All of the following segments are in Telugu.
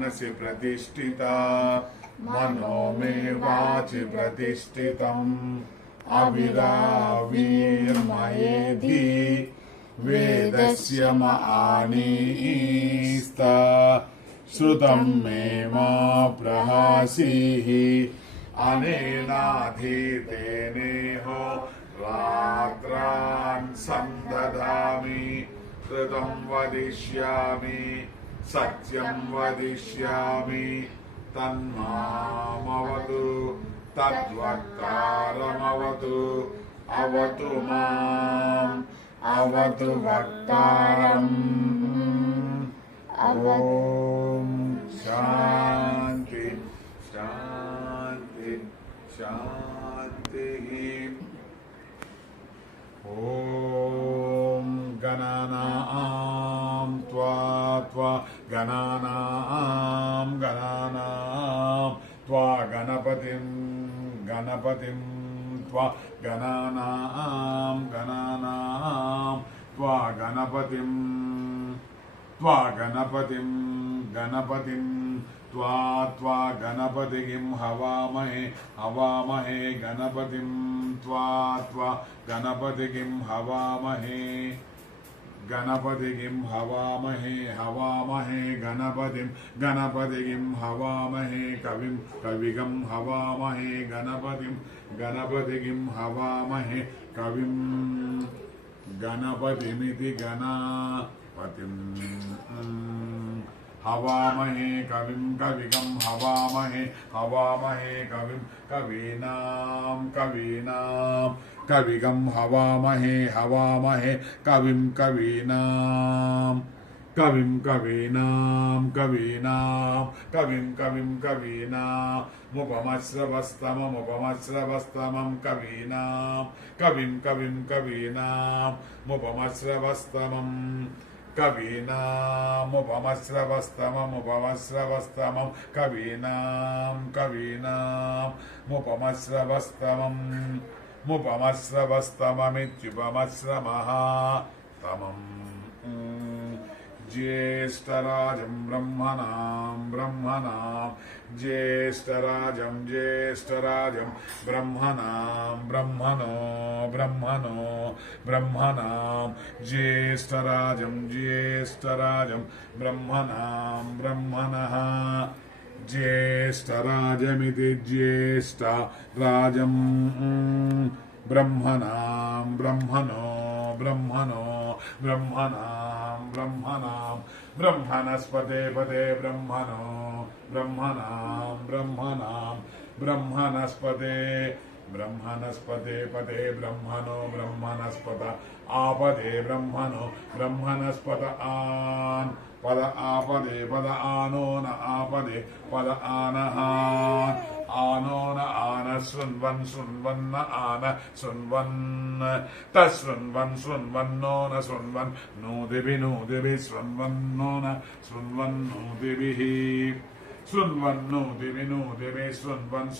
मनसि प्रतिष्ठिता मनो मे वाचि प्रतिष्ठितम् अविरावीर्मयेधि वेदस्य मआनीस्त श्रुतं मे मा प्रहासीः अनेनाधीतेनेहो रात्रान् सन्दधामि कृतं वदिष्यामि सत्यं वदिष्यामि तन्मामवतु तद्वक्तारमवतु अवतु माम् अवतु वक्तारम् ॐ शान्ति शान्ति शान्तिः ॐ गणानां त्वा गणानां त्वा गणपतिं त्वा गणानां त्वा गणपतिं त्वा गणपतिं हवामहे गणपतिं त्वा गणपतिं हवामहे गणपतिं हवामहे गणपतिं हवामहे कविगं हवामहे गणपतिं हवामहे कविं गणपतिमिति गणपतिं हवामहे कविगं हवामहे कविं कवीनां हवामहे कविं मुपमश्रवस्तमं कवीनामुपमश्रवस्तमम् मुपमश्रवस्तममित्युपमश्रमः तमम् ज्येष्ठराजं ब्रह्मणां ज्येष्ठराजं ब्रह्मणां ज्येष्ठराजं ब्रह्मणः ज्येष्ठराजमिति ज्येष्ठराजं ब्रह्मणस्पते पदे ब्रह्मणस्पते पदे ब्रह्मणस्पत आपदे ब्रह्मणस्पत आन् पद आपदे पद आनो न आपदे पद आनः आनो न आन शृण्वन्न आन शृण्वन् तशृण्वन्नो न शृण्वन् नूदिभिः शृण्वन्नो न शृण्वन्नूदिभिः शृण्वन्नूदिभिः शृण्वन्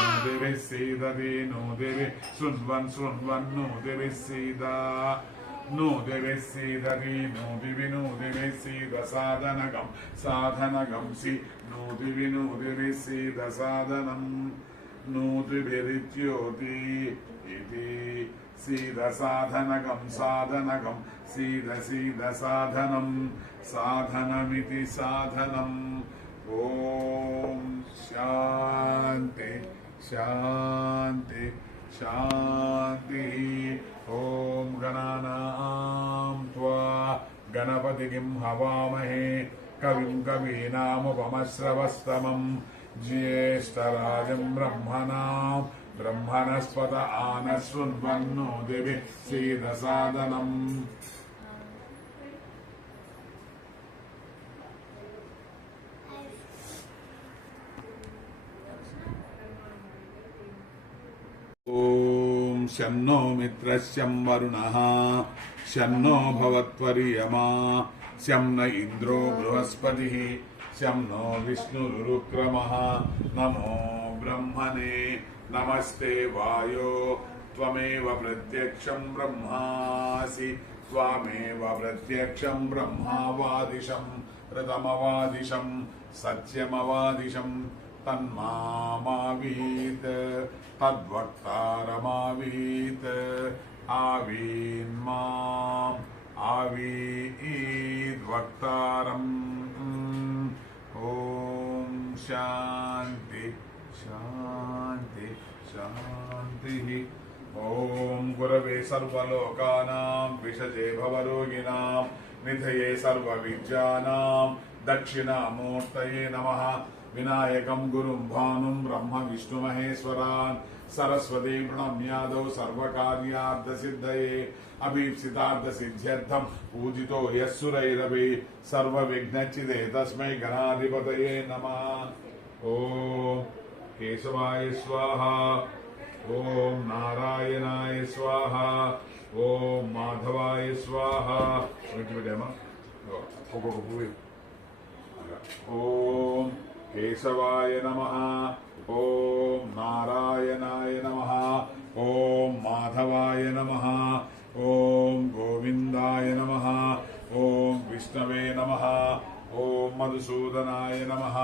नूदिभिः सीदति नूदिभिः शृण्वन्नूदिभिः सीदा नूदिभिः सीदति नूदिभिः सीद साधनगं सि नूदिभिः सीद साधनम् नूदिभिरित्योति इति सीद साधनगं सीद साधनमिति साधनम् ॐ शान्ति शान्ति शान्तिः ॐ गणानां त्वा गणपतिं हवामहे कविं कवीनामुपमश्रवस्तमं ज्येष्ठराजं ब्रह्मणस्पत आनशृण्वन्नोदिभिः सीदसादनम् ॐ शं नो मित्रश्यं वरुणः शं नो भवत्वर्यमा शं न इन्द्रो बृहस्पतिः शं नो विष्णुरुक्रमः नमो ब्रह्मणे नमस्ते वायो त्वमेव प्रत्यक्षं ब्रह्मासि त्वमेव प्रत्यक्षं ब्रह्मावादिशं ऋतमवादिशं सत्यमवादिशं तन्मामावीत् तद्वक्तारमावीत् आवीन्माम् आवीद्वक्तारम् ॐ शान्ति शान्ति शान्तिः ॐ गुरवे सर्वलोकानां विषजे भवरोगिणां निधये सर्वविद्यानां दक्षिणामूर्तये नमः विनायकं गुरुं भानुं ब्रह्म विष्णुमहेश्वरान् सरस्वती प्रणम्यादौ सर्वकार्यार्थसिद्धये अभीप्सितार्थसिद्ध्यर्थं पूजितो यः सुरैरपि सर्वविघ्नच्चिदे तस्मै गणाधिपतये नमः ॐ केशवाय स्वाहा ॐ नारायणाय स्वाहा ॐ माधवाय स्वाहा ॐ केशवाय नमः ॐ नारायणाय नमः ॐ माधवाय नमः ॐ गोविन्दाय नमः ॐ विष्णवे नमः ॐ मधुसूदनाय नमः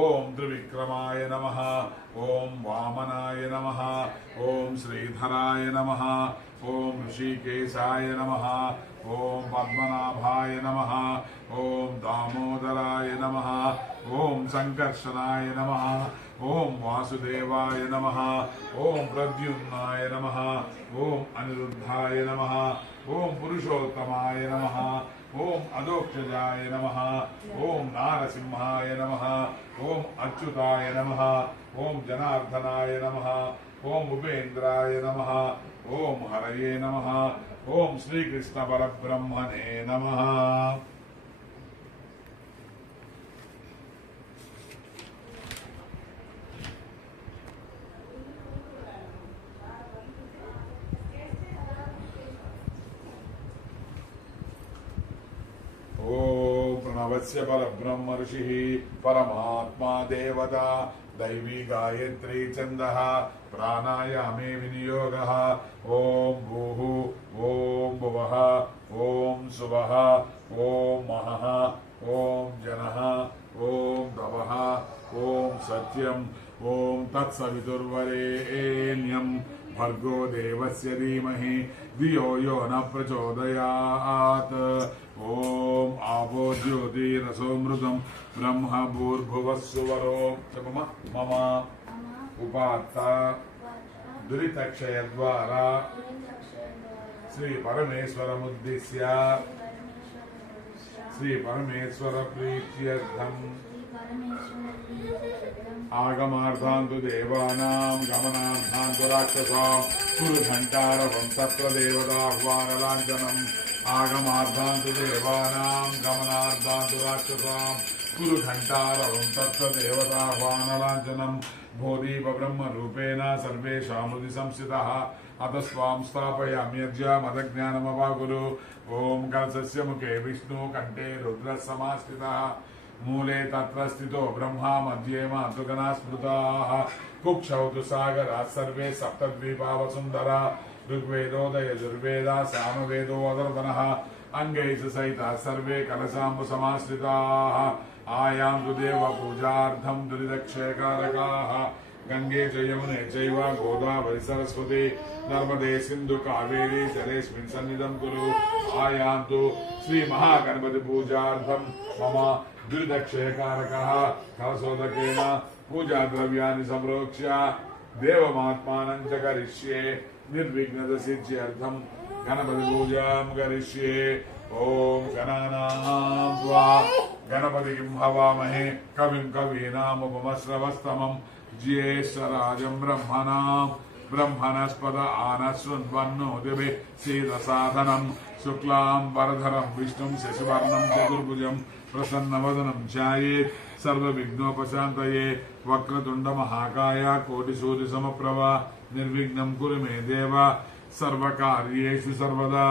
ॐ त्रिविक्रमाय नमः ॐ वामनाय नमः ॐ श्रीधराय नमः ॐ ऋषिकेशाय नमः ॐ पद्मनाभाय नमः ॐ दामोदराय नमः ॐ संकर्षणाय नमः ॐ वासुदेवाय नमः ॐ प्रद्युम्नाय नमः ॐ अनिरुद्धाय नमः ॐ पुरुषोत्तमाय नमः ॐ अधोक्षजाय नमः ॐ नारसिंहाय नमः ॐ अच्युताय नमः ॐ जनार्दनाय नमः ॐ उपेन्द्राय नमः ॐ हरये नमः ॐ श्रीकृष्ण परब्रह्मणे नमः प्रणवस्य परब्रह्म ऋषिः परमात्मा देवता दैवी गायत्री छन्दः प्राणायामे विनियोगः ॐ भूः ॐ भुवः ॐ सुवः ॐ महः ॐ जनः ॐ तपः ॐ सत्यम् ॐ तत्सवितुर्वरेण्यं भर्गो देवस्य धीमहि धियो यो न प्रचोदयात् ॐ आवो ज्योतिरसोमृतं ब्रह्म भूर्भुवः सुवरो मम उपात्ता दुरितक्षयद्वारा श्री परमेश्वरमुद्दिश्य श्री परमेश्वर प्रीत्यर्थम् आगमार्थान्तु देवानां गमनार्थान्तु राक्षसां कुरु घण्टारवं तत्र देवताह्वानलाञ्छनम् आगमार्थान्तु देवानां गमनार्थान्तु राक्षसां कुरु घण्टारवं तत्र देवताह्वानलाञ्छनम् भूदीप ब्रह्मरूपेण सर्वेषामृति संस्थितः अतः स्वां स्थापयाम्यज्य मदज्ञानमवाकुरु ॐ कलशस्य मुखे विष्णु कंठे रुद्रः समास्थितः मूले तत्र स्थितो ब्रह्मा मध्ये मातृगणा स्मृताः कुक्षौ तु सागराः सर्वे सप्तद्वीपा वसुन्धरा ऋग्वेदोदय यजुर्वेदा सामवेदो अथर्वणः अंगैः सहिताः सर्वे कलशाम्बु समाश्रिताः आयान्तु देव पूजार्थं दुरिदक्षयकारकाः गंगे च यमुने चैव गोदावरी सरस्वती नर्मदे सिंधु कावेरी जलेस्मिन् सन्निधं कुरु आयान्तु श्री महागणपति पूजार्थं मम दुरिदक्षयकारकः कलशोदकेन पूजा द्रव्याणि संप्रोक्ष्य देवमात्मानं च करिष्ये निर्विघ्नसिद्ध्यर्थं गणपति पूजां करिष्ये ॐ गणानां त्वा गणपतिं हवामहे कविं कवीनामुपमश्रवस्तमं ज्येष्ठराजं ब्रह्मणस्पद आनशृण्वन्नोतिभिः सीदसाधनं शुक्लां वरधरं विष्णुं शशिवर्णं चतुर्भुजं प्रसन्नवदनं ध्यायेत् सर्वविघ्नोपशान्तये वक्रतुण्ड महाकाय कोटिसूर्यसमप्रभ निर्विघ्नं कुरु मे देव सर्वकार्येषु सर्वदा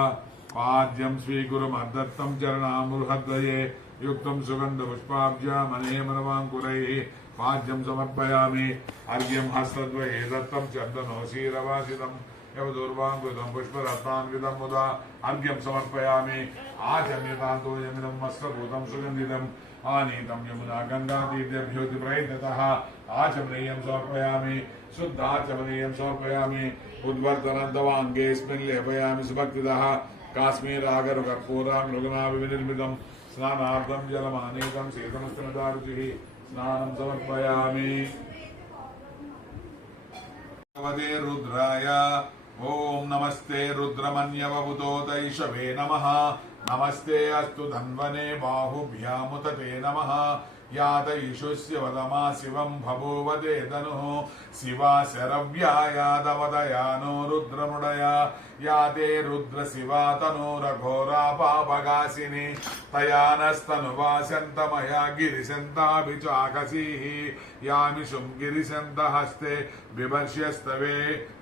पाद्यं स्वीकुरुमद्दत्तं चरणामृहद्वये युक्तं सुगन्धपुष्पाब्जामनेमनवाङ्कुरैः पाद्यं समर्पयामि अर्घ्यं हस्तद्वये दत्तं चन्दनोशीरवासितं यवदूर्वाङ्कृतं पुष्परत्नान्वितं मुदा अर्घ्यं समर्पयामि आचम्यतान्तो यमिदं मस्तभूतं सुगन्धितम् आनीतं यमुना गङ्गातीर्थ्यभ्योतिप्रयततः आचमनीयं समर्पयामि शुद्धाचमनीयं समर्पयामि उद्वर्तनं तवाङ्गेऽस्मिन् लेपयामि सुभक्तितः काश्मीरागरकर्पूरां मृगनाभिनिर्मितं स्नानार्थं जलमानीतं शीतमस्त्रदारुचिः स्नानं समर्पयामि भगवते रुद्राय ओम नमस्ते रुद्रमन्यवभूतोतैषवे नमः नमस्ते अस्तु धन्वने बाहुभ्यामुतते नमः यातईशुस्य वदमा शिवं बभूवते धनुः शिवा शरव्या यादवदयानो रुद्रमुडया याते रुद्र शिवा तनूरघोरा पापगासिनी तया नस्तनुवास्यन्तमया गिरिशन्ताभिचाकसीः यामिषुं गिरिशन्तहस्ते बिभर्ष्यस्तवे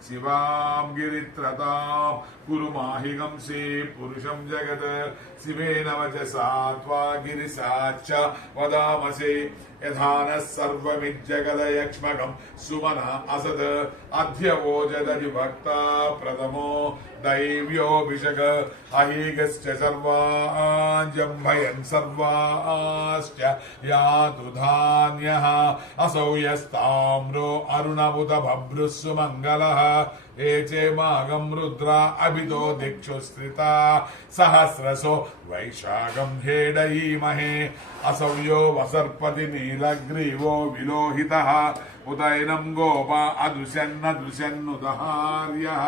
शिवां गिरित्रतां कुरु माहिगंसि पुरुषं जगत् शिवेन वचसा त्वा गिरिशाच्च वदामसि यथा नः सर्वमिज्जगदयक्ष्मकं सुमना असद अद्य वोजदधिभक्ता प्रथमो दैव्योऽभिषक अहीगश्च सर्वाञ्जम्भयन् सर्वाश्च यातु धान्यः असौ यस्ताम्रो अरुणबुध बभ्रुः सुमङ्गलः एचे मागं रुद्रा अभितो दिक्षु स्थिता सहस्रसो वैशाखं हेडयीमहे असौ यो वसर्पति नीलग्रीवो विलोहितः उदैनं गोपा अदृशन्नदृशन्नुदहार्यः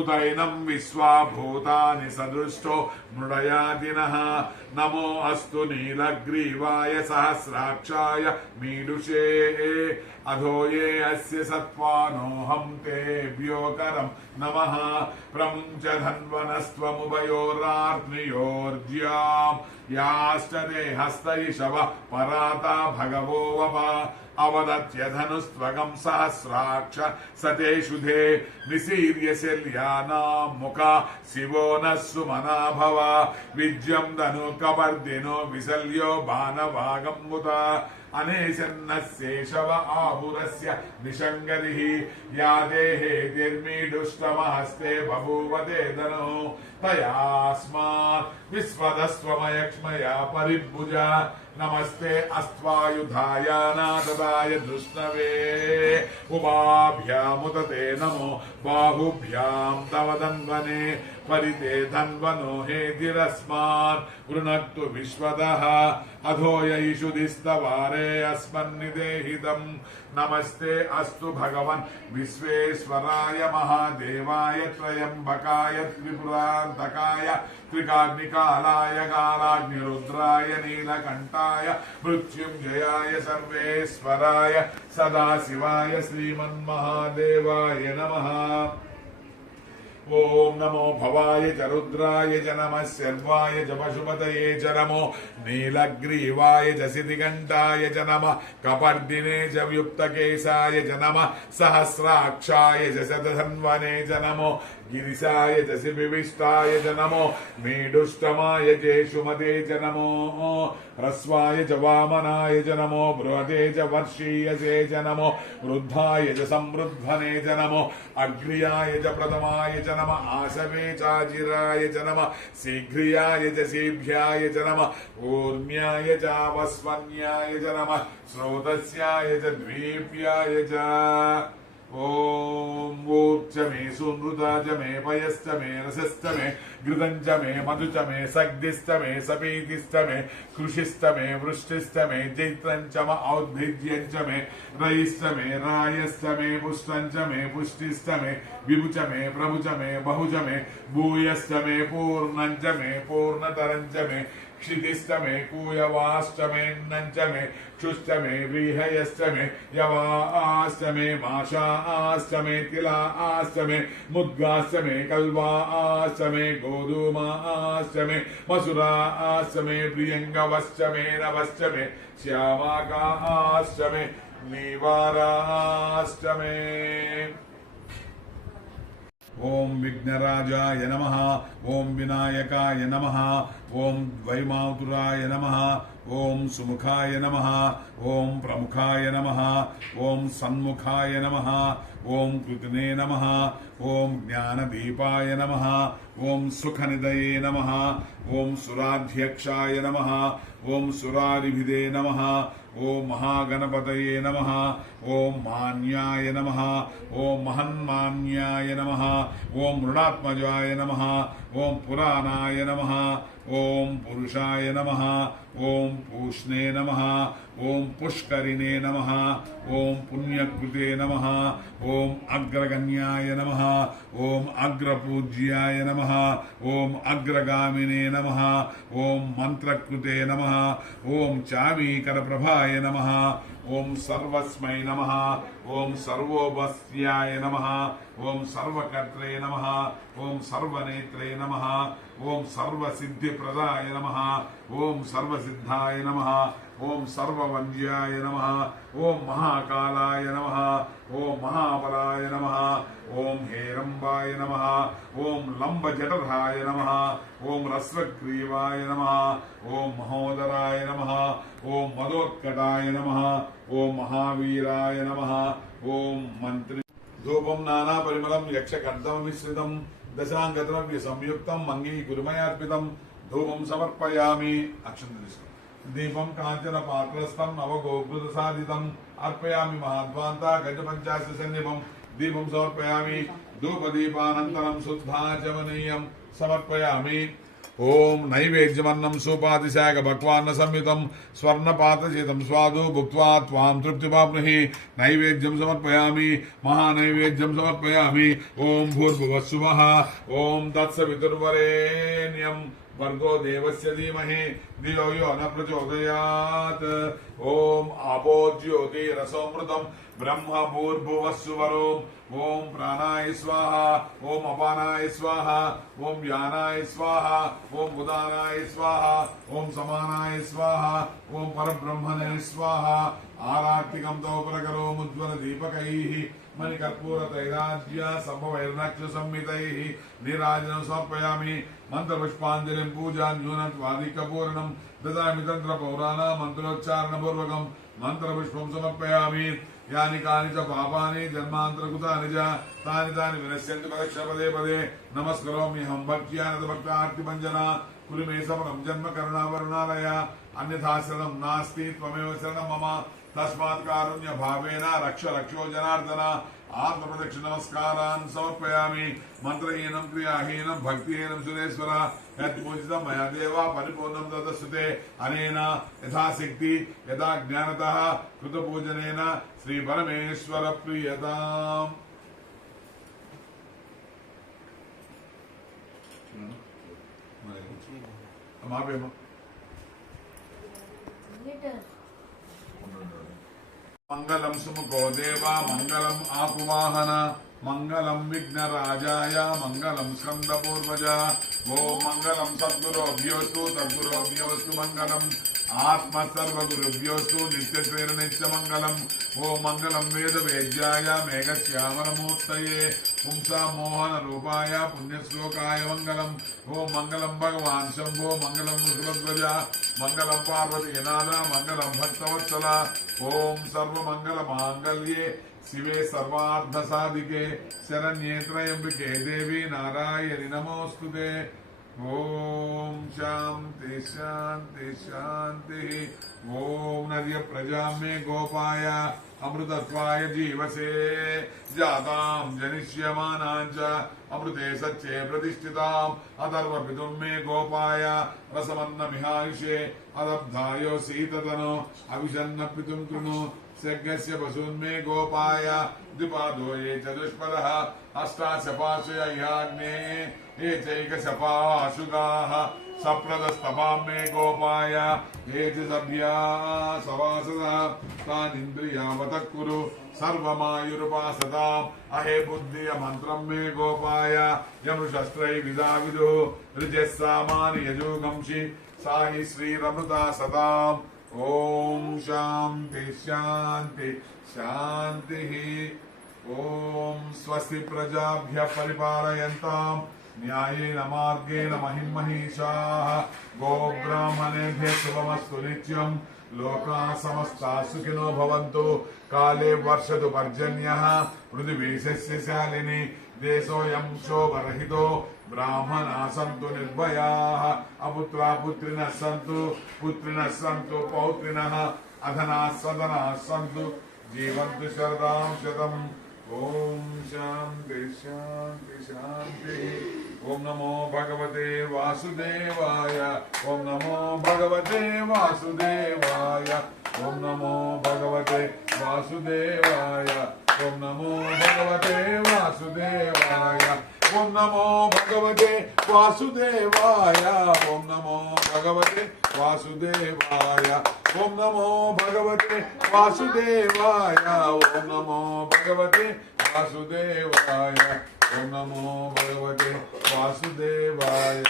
उदैनं विश्वाभूतानि सदृष्टो मृडयादिनः नमो अस्तु नीलग्रीवाय सहस्राक्षाय मीडुषे अधो ये अस्य सत्त्वानोऽहं तेभ्योऽकरं नमः प्रमुञ्च धन्वनस्त्वमुभयोरार्ध्नियोर्ज्यां याश्च ते हस्तैषव पराता भगवो वप अवदत्य धनुस्त्वगं सहस्राक्ष सतेषुधे निसीर्य शल्यानां मुखा शिवो नः सुमना भव विज्यं धनुकपर्दिनो विशल्यो बाणवागं मुत अनेशन्नस्येषव आहुरस्य निषङ्गतिः या देहेतिर्मीडुष्टमहस्ते बभूवते धनुः तयास्मात् विस्वदस्त्वमयक्ष्मया परिभुजा नमस्ते अस्त्वायुधाय नाददाय धृष्णवे उभाभ्यामुदते नमो बाहुभ्यां तव धन्वने परिते धन्वनो हेतिरस्मान् वृणक्तु विश्वदः अधो यैषुधिस्तवारे अस्मन्निदेहितम् नमस्ते अस्तु भगवन् विश्वेश्वराय महादेवाय त्र्यम्बकाय त्रिपुरान्तकाय त्रिकाग्निकालाय कालाग्निरुद्राय नीलकण्ठाय मृत्युञ्जयाय सर्वेश्वराय सदाशिवाय श्रीमन्महादेवाय नमः ओम नमो भवाय च रुद्राय च नमः सर्वाय च पशुपतये च नमो नीलग्रीवाय च सिद्धिकण्ठाय च नमः कपर्दिने च व्युक्तकेशाय च नमः सहस्राक्षाय च शतधन्वने च नमो गिरिशाय च शिविविष्टाय च नमो मेढुष्टमाय चेषुमते च नमो ह्रस्वाय च वामनाय च नमो बृहते च वर्षीयसे च नमो वृद्धाय च समृद्धने च नमो अग्र्याय च प्रथमाय च नमः आशवे चाजिराय च नमः शीघ्रियाय च शीभ्याय च नमः ऊर्म्याय च वस्वन्याय च नमः स्रोतस्याय च द्वीप्याय च ओम ऊर्च मे सुनृता च मे पयश्च मे रसश्च मे घृतं च मे मधु च मे सग्धिश्च मे सपीतिश्च मे कृषिश्च मे वृष्टिश्च मे चैत्रं च म औद्भिद्यं च मे रयिश्च मे रायश्च मे पुष्टं च मे पुष्टिश्च मे विभु च मे प्रभु च मे बहु च मे भूयश्च मे पूर्णं च मे पूर्णतरं च मे क्षितिश्च मे कूयवाश्च मे न्नं च मे क्षुश्च मे व्रीहयश्च मे यवाश्च मे माशाश्च मे तिलाश्च मे मुद्गाश्च मे कल्वाश्च मे गोधूमाश्च मे मसुराश्च मे प्रियङ्गवश्च मे नवश्च मे श्यामाकाश्च मे नीवाराश्च मे ओम विघ्नराजाय नमः ओम विनायकाय नमः ओम वैमातुराय नमः ओम सुमुखाय नमः ओम प्रमुखाय नमः ओम सन्मुखाय नमः ఓం కృతినే నమః ఓం జ్ఞానదీపాయ నమః ఓం సుఖనిదయే నమః ఓం సురాధ్యక్షాయ నమః ఓం సురారిభిదే నమః ఓం మహాగణపతయే నమః ఓం మాన్యాయ నమః ఓం మహన్మాన్యాయ నమః ఓం మృణాత్మజాయ నమః ఓం పురాణాయ నమః ఓం పురుషాయ నమః ఓం పూష్ణే నమః ఓం పుష్కరిణే నమః ఓం పుణ్యకృతే నమః ఓం అగ్రగణ్యాయ నమః ఓం అగ్రపూజ్యాయ నమః ఓం అగ్రగామినే నమః ఓం మంత్రకృతే నమః ఓం చామీకరప్రభాయ నమః ఓం సర్వస్మై నమః ఓం సర్వోపస్యాయ నమః ఓం సర్వకర్త్రే నమః ఓం సర్వనేత్రే నమః ఓం సర్వసిద్ధిప్రదాయ నమః ఓం సర్వసిద్ధాయ నమః ఓం సర్వవంద్యాయ నమః ఓం మహాకాలాయ నమః ఓం మహాబలాయ నమః ఓం హేరంబాయ నమః ఓం లంబజఠరాయ నమః ఓం రస్వగ్రీవాయ నమః ఓం మహోదరాయ నమః ఓం మదోత్కటాయ నమః ఓం మహావీరాయ నమః ఓం మంత్రి ధూపం నానా పరిమళం యక్షకర్దమ మిశ్రితం దశాంగద్రవ్య సంయుక్తం మంగీకురుమయార్పితం ధూపం సమర్పయామి. అక్షంత తీసుకో. దీపం కాంచన పాత్రస్థం నవగోఘృత సాధితం అర్పయామి మహాద్వాంత గజపంచాశ సన్నిభం దీపం సమర్పయామి. ధూపదీపానంతరం శుద్ధాచమనీయం సమర్పయామి. ఓం నైవేద్యమన్నం సూపాతిశాఖ భక్వాన్న సంయుతం స్వర్ణపాత్రచితం స్వాదు భుక్త్వా త్వాం తృప్తిమాప్నుహి. నైవేద్యం సమర్పయామి. మహానైవేద్యం సమర్పయామి. ఓం భూర్భువస్సువః ఓం తత్సవితుర్వరేణ్యం భర్గో దేవస్య ధీమహి ధియో యో న ప్రచోదయాత్. ఓం ఆపో జ్యోతిరసోమృతం బ్రహ్మ భూర్భువస్సువరోం. ఓం ప్రాణాయ స్వాహ ఓం అపానాయ స్వాహ ఓం వ్యానాయ స్వాహ ఓం ఉదానాయ స్వాహ ఓం సమానాయ స్వాహ ఓం పరబ్రహ్మణే స్వాహ. ఆరాత్తికం తోపరకరోముజ్వల దీపకైః మణికర్పూర తైరాజ్య సంభవైర్నక్ష సంహితైః నీరాజనం సమర్పయామి. మంత్రపుష్పాంజలిం పూజాన్యూనత్వాదికపూర్ణం దదామి తంత్ర పౌరాణ మంత్రోచ్చారణ పూర్వకం మంత్రపుష్పం సమర్పయామి. యాని కాని చ పాపాని జన్మాంతరకృతాని చ తాని తాని వినశ్యంతి పదక్ష పదే పదే నమస్కరోమ్యహం భక్త్యానత భక్తార్తిభంజన కురు మే సమరం జన్మ కరుణావరుణాలయ అన్యథాశరణం నాస్తి త్వమేవ శరణం మమ తస్మాత్ కారుణ్య భావేన రక్ష రక్షో జనార్దన. ఆత్మప్రదక్ష నమస్కారాన్ సమర్పయామి. మంత్రహీనం క్రియాహీనం భక్తిహీనం సురేశ్వర యత్పూజితం మయా దేవ పరిపూర్ణం తదస్తుతే. అనేన యథాశక్తి యథా జ్ఞానతః కృతపూజనేన శ్రీ పరమేశ్వర ప్రియతాం. మాపేమో మంగళం సుముఖో దేవ మంగళం ఆపువాహన మంగళం విఘ్నరాజాయ మంగళం స్కందపూర్వజ. ఓం మంగళం సద్గురోభ్యోస్తు తద్గురోభ్యోస్తు మంగళం ఆత్మసర్వగురుభ్యోస్తు నిత్యశ్రేణ నిత్యమంగళం. ఓం మంగళం వేద వేద్యాయ మేఘశ్యామలమూర్తయే పుంసామోహన రూపాయ పుణ్యశ్లోకాయ మంగళం. ఓం మంగళం భగవాన్ శంభో మంగళం వృషభధ్వజ మంగళం పార్వతీనాథ మంగళం భక్తవత్సల. ఓం సర్వమంగళ మాంగళ్యే శివే సర్వార్థ సాధికే శరణ్యే త్రయంబికే దేవి నారాయణి నమోస్తుతే. ఓం శాంతి శాంతి శాంతి. ఓం నర్య ప్రజా మే గోపాయ అమృతత్వాయ జీవసే జాతాం జనిష్యమానాం చ అమృతే సత్యే ప్రతిష్ఠితాం అథర్వపితుం మే గోపాయ రసమన్నమిహాయుషే అదబ్ధాయో సీతతనో అవిషన్న పితుం కృణు సగ్గస్య పశూన్మే గోపాయ ద్విపాదో ఏ చ దుష్పదః అష్టాశపాశయ ఇహాగ్నే ఏ చైకశపాశుగాః సప్రదస్తపాం మే గోపాయ ఏ చ సభ్యా సవాసదః తానింద్రియావతః కురు సర్వమాయురుపాసతాం అహే బుద్ధియ మంత్రం మే గోపాయ యమృషస్త్రై విదా విదుః రుజస్సామాని యజూగంషి సాహి శ్రీరమృతా సదాం. ఓం శాంతి శాంతి శాంతి. ఓం స్వస్తి ప్రజాభ్యః పరిపాలయంతాం न्यायेन मार्गेण महिमहीषाः गोब्राह्मणेभ्यः शुभमस्तु नित्यम् लोकाः समस्ताः सुखिनो भवन्तु काले वर्षतु पर्जन्यः पृथिवी सस्यशालिनी देशोऽयं शोभरहितो ब्राह्मणाः सन्तु निर्भयाः अपुत्रा पुत्रिणः सन्तु पुत्रिणः सन्तु पौत्रिणः अधनाः सदनाः सन्तु जीवन्तु शरदां शतम् ओम शांति शांति शांति ओम नमो भगवते वासुदेवाय ओम नमो भगवते वासुदेवाय ओम नमो भगवते वासुदेवाय ओम नमो भगवते वासुदेवाय ओम नमो भगवते वासुदेवाय ओम नमो भगवते वासुदेवाय ओम नमो भगवते वासुदेवाय ओम नमो भगवते वासुदेवाय ओम नमो भगवते वासुदेवाय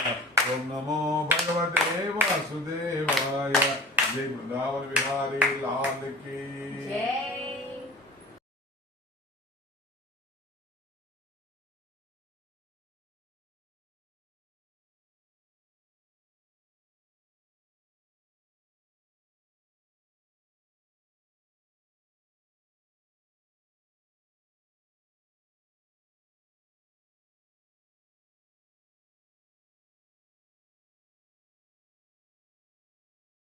ओम नमो भगवते वासुदेवाय जय वृंदावन बिहारी लाल की जय।